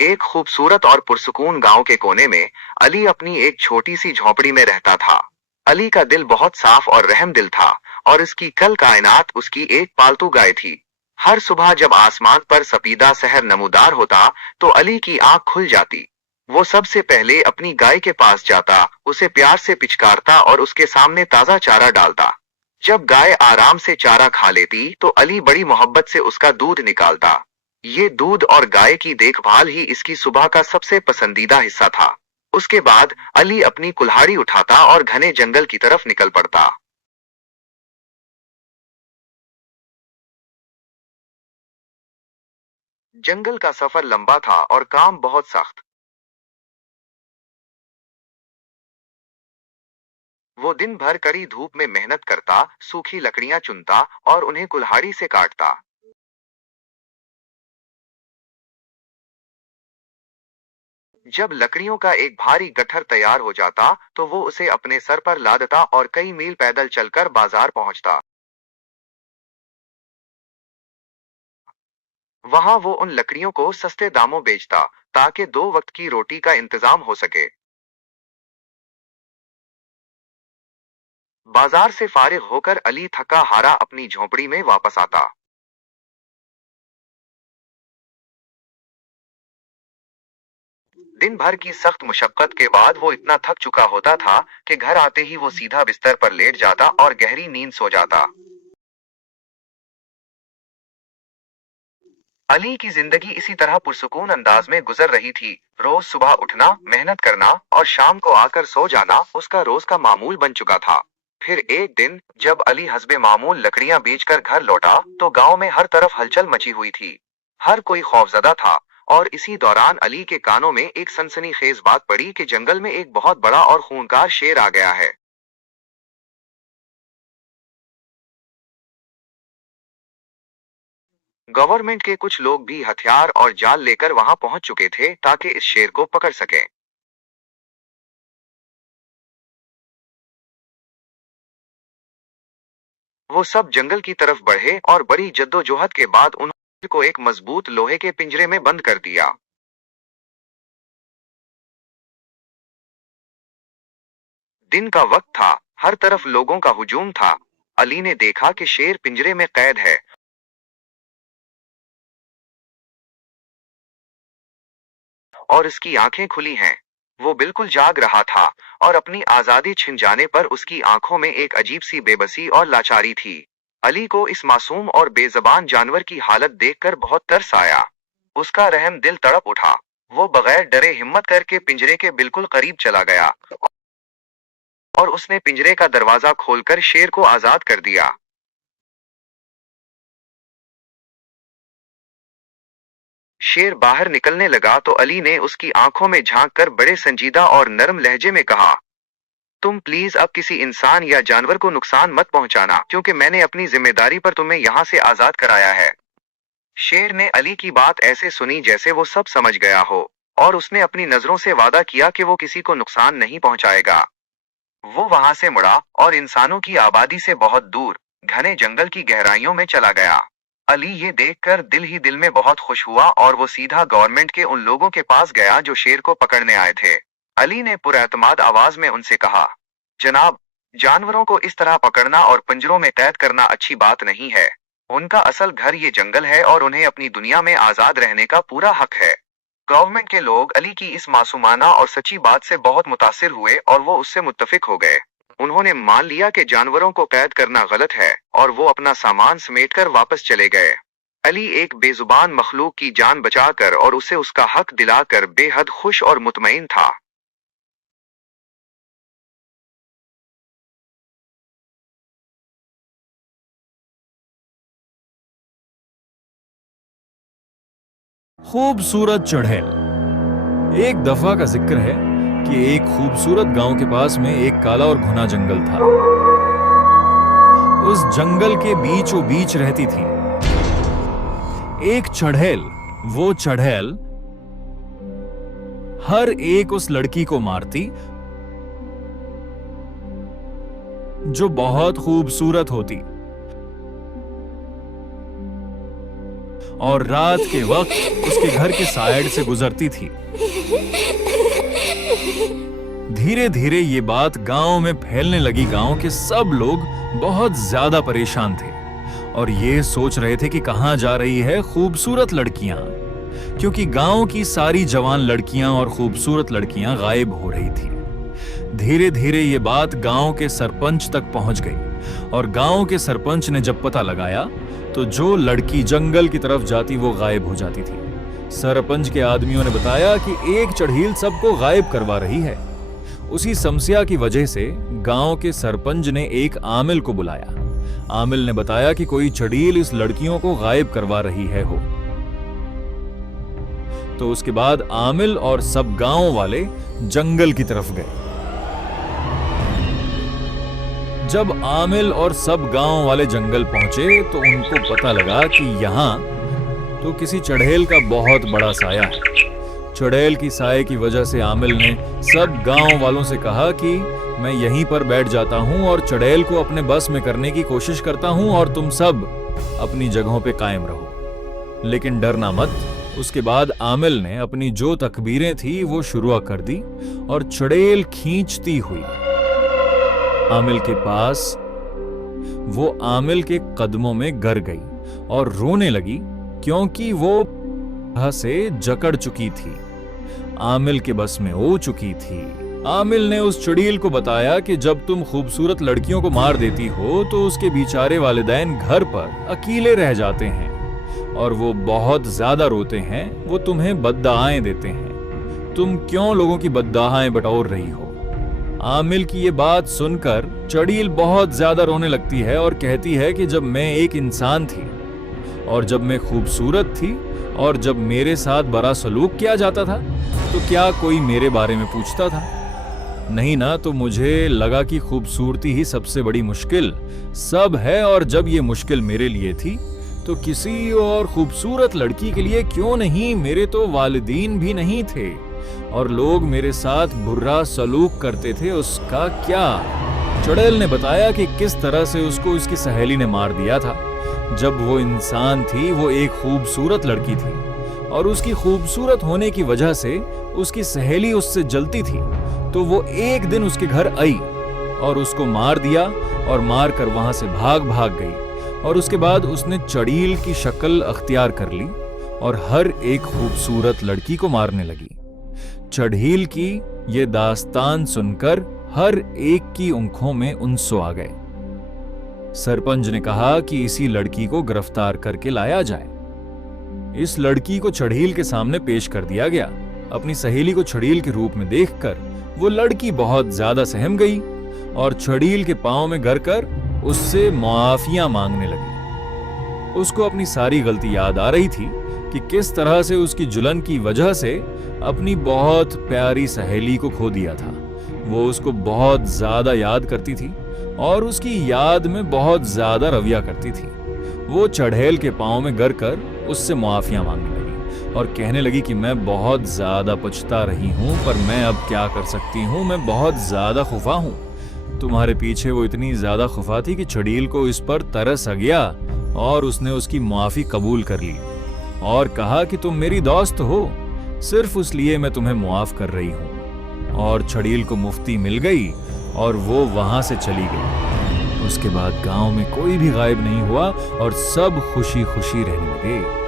एक खूबसूरत और पुरसुकून गांव के कोने में अली अपनी एक छोटी सी झोपड़ी में रहता था। अली का दिल बहुत साफ और रहम दिल था, और इसकी कल कायनात उसकी एक पालतू गाय थी। हर सुबह जब आसमान पर सफीदा सहर नमूदार होता, तो अली की आंख खुल जाती। वो सबसे पहले अपनी गाय के पास जाता, उसे प्यार से पिचकारता और उसके सामने ताजा चारा डालता। जब गाय आराम से चारा खा लेती, तो अली बड़ी मोहब्बत से उसका दूध निकालता। ये दूध और गाय की देखभाल ही इसकी सुबह का सबसे पसंदीदा हिस्सा था। उसके बाद अली अपनी कुल्हाड़ी उठाता और घने जंगल की तरफ निकल पड़ता। जंगल का सफर लंबा था और काम बहुत सख्त। वो दिन भर कड़ी धूप में मेहनत करता, सूखी लकड़ियां चुनता और उन्हें कुल्हाड़ी से काटता। जब लकड़ियों का एक भारी गट्ठर तैयार हो जाता, तो वो उसे अपने सर पर लादता और कई मील पैदल चलकर बाजार पहुंचता। वहां वो उन लकड़ियों को सस्ते दामों बेचता, ताकि दो वक्त की रोटी का इंतजाम हो सके। बाजार से फारिग होकर अली थका हारा अपनी झोंपड़ी में वापस आता। दिन भर की सख्त मुशक्कत के बाद वो इतना थक चुका होता था कि घर आते ही वो सीधा बिस्तर पर लेट जाता और गहरी नींद सो जाता। अली की जिंदगी इसी तरह पुरसुकून अंदाज में गुजर रही थी। रोज सुबह उठना, मेहनत करना और शाम को आकर सो जाना उसका रोज का मामूल बन चुका था। फिर एक दिन जब अली हस्बे मामूल लकड़ियां बेचकर घर लौटा, तो गांव में हर तरफ हलचल मची हुई थी। हर कोई खौफजदा था। और इसी दौरान अली के कानों में एक सनसनीखेज बात पड़ी कि जंगल में एक बहुत बड़ा और खूंखार शेर आ गया है। गवर्नमेंट के कुछ लोग भी हथियार और जाल लेकर वहां पहुंच चुके थे, ताकि इस शेर को पकड़ सके। वो सब जंगल की तरफ बढ़े और बड़ी जद्दोजहद के बाद उन्होंने को एक मजबूत लोहे के पिंजरे में बंद कर दिया। दिन का वक्त था। हर तरफ लोगों का हुजूम था। अली ने देखा कि शेर पिंजरे में कैद है और इसकी आंखें खुली हैं। वो बिल्कुल जाग रहा था, और अपनी आजादी छिन जाने पर उसकी आंखों में एक अजीब सी बेबसी और लाचारी थी। अली को इस मासूम और बेजबान जानवर की हालत देखकर बहुत तरस आया। उसका रहम दिल तड़प उठा। वो बगैर डरे हिम्मत करके पिंजरे के बिल्कुल करीब चला गया और उसने पिंजरे का दरवाजा खोलकर शेर को आजाद कर दिया। शेर बाहर निकलने लगा तो अली ने उसकी आंखों में झांक कर बड़े संजीदा और नरम लहजे में कहा, तुम प्लीज अब किसी इंसान या जानवर को नुकसान मत पहुंचाना, क्योंकि मैंने अपनी जिम्मेदारी पर तुम्हें यहाँ से आजाद कराया है। शेर ने अली की बात ऐसे सुनी जैसे वो सब समझ गया हो, और उसने अपनी नजरों से वादा किया कि वो किसी को नुकसान नहीं पहुंचाएगा। वो वहां से मुड़ा और इंसानों की आबादी से बहुत दूर घने जंगल की गहराइयों में चला गया। अली ये देखकर दिल ही दिल में बहुत खुश हुआ और वो सीधा गवर्नमेंट के उन लोगों के पास गया जो शेर को पकड़ने आए थे। अली ने पुरएतमाद आवाज में उनसे कहा, जनाब, जानवरों को इस तरह पकड़ना और पिंजरों में कैद करना अच्छी बात नहीं है। उनका असल घर ये जंगल है और उन्हें अपनी दुनिया में आजाद रहने का पूरा हक है। गवर्नमेंट के लोग अली की इस मासूमाना और सच्ची बात से बहुत मुतासिर हुए और वो उससे मुत्तफिक हो गए। उन्होंने मान लिया कि जानवरों को कैद करना गलत है, और वो अपना सामान समेटकर वापस चले गए। अली एक बेजुबान मखलूक की जान बचाकर और उसे उसका हक दिलाकर बेहद खुश और मुतमईन था। खूबसूरत चढ़ैल। एक दफा का जिक्र है कि एक खूबसूरत गांव के पास में एक काला और घुना जंगल था। उस जंगल के बीचों बीच रहती थी एक चढ़ैल। वो चढ़ैल हर एक उस लड़की को मारती जो बहुत खूबसूरत होती, और रात के वक्त उसके घर के साइड से गुजरती थी। धीरे धीरे ये बात गांव में फैलने लगी। गांव के सब लोग बहुत ज्यादा परेशान थे और ये सोच रहे थे कि कहां जा रही है खूबसूरत लड़कियां, क्योंकि गांव की सारी जवान लड़कियां और खूबसूरत लड़कियां गायब हो रही थी। धीरे धीरे ये बात गांव के सरपंच तक पहुंच गई और गांव के सरपंच ने जब पता लगाया तो जो लड़की जंगल की तरफ जाती वो गायब हो जाती थी। सरपंच के आदमियों ने बताया कि एक चढ़ील सबको गायब करवा रही है। उसी समस्या की वजह से गांव के सरपंच ने एक आमिल को बुलाया। आमिल ने बताया कि कोई चढ़ील इस लड़कियों को गायब करवा रही है हो। तो उसके बाद आमिल और सब गांव वाले जंगल की तरफ गए। जब आमिल और सब गांव वाले जंगल पहुंचे तो उनको पता लगा कि यहां तो किसी चढ़ेल का बहुत बड़ा साया है। चढ़ेल की साये की वजह से आमिल ने सब गांव वालों से कहा कि मैं यहीं पर बैठ जाता हूं और चढ़ेल को अपने बस में करने की कोशिश करता हूं और तुम सब अपनी जगहों पे कायम रहो, लेकिन डरना मत। उसके बाद आमिल ने अपनी जो तकबीरें थी वो शुरू कर दी और चढ़ेल खींचती हुई आमिल के पास वो आमिल के कदमों में गिर गई और रोने लगी, क्योंकि वो से जकड़ चुकी थी, आमिल के बस में हो चुकी थी। आमिल ने उस चढ़ील को बताया कि जब तुम खूबसूरत लड़कियों को मार देती हो तो उसके बेचारे वालिदैन घर पर अकेले रह जाते हैं और वो बहुत ज्यादा रोते हैं। वो तुम्हें बद्दुआएं देते हैं। तुम क्यों लोगों की बद्दुआएं बटोर रही हो? आमिल की ये बात सुनकर चढ़ील बहुत ज्यादा रोने लगती है और कहती है कि जब मैं एक इंसान थी और जब मैं खूबसूरत थी और जब मेरे साथ बड़ा सलूक किया जाता था तो क्या कोई मेरे बारे में पूछता था? नहीं ना। तो मुझे लगा कि खूबसूरती ही सबसे बड़ी मुश्किल सब है, और जब ये मुश्किल मेरे लिए थी तो किसी और खूबसूरत लड़की के लिए क्यों नहीं? मेरे तो वालिदीन भी नहीं थे और लोग मेरे साथ बुरा सलूक करते थे, उसका क्या? चढ़ेल ने बताया कि किस तरह से उसको उसकी सहेली ने मार दिया था। जब वो इंसान थी वो एक खूबसूरत लड़की थी और उसकी खूबसूरत होने की वजह से उसकी सहेली उससे जलती थी, तो वो एक दिन उसके घर आई और उसको मार दिया और मार कर वहां से भाग गई और उसके बाद उसने चढ़ील की शक्ल अख्तियार कर ली और हर एक खूबसूरत लड़की को मारने लगी। चढ़ील की ये दास्तान सुनकर हर एक की आंखों में आंसू आ गए। सरपंच ने कहा कि इसी लड़की को गिरफ्तार करके लाया जाए। इस लड़की को चढ़ील के सामने पेश कर दिया गया। अपनी सहेली को चढ़ील के रूप में देखकर वो लड़की बहुत ज्यादा सहम गई और चढ़ील के पांव में गिर कर उससे मुआफिया मांगने लगी। उसको अपनी सारी गलती याद आ रही थी कि किस तरह से उसकी जुलन की वजह से अपनी बहुत प्यारी सहेली को खो दिया था। वो उसको बहुत ज्यादा याद करती थी और उसकी याद में बहुत ज्यादा रविया करती थी। वो चढ़ेल के पांव में गिर कर उससे मुआफिया मांगने लगी और कहने लगी कि मैं बहुत ज्यादा पछता रही हूं, पर मैं अब क्या कर सकती हूं, मैं बहुत ज्यादा खुफा हूं। तुम्हारे पीछे वो इतनी ज्यादा खुफा थी कि चढ़ील को इस पर तरस आ गया और उसने उसकी मुआफी कबूल कर ली और कहा कि तुम मेरी दोस्त हो, सिर्फ इसलिए मैं तुम्हें मुआफ कर रही हूं। और चढ़ील को मुफ्ती मिल गई और वो वहां से चली गई। उसके बाद गांव में कोई भी गायब नहीं हुआ और सब खुशी खुशी रहने लगे।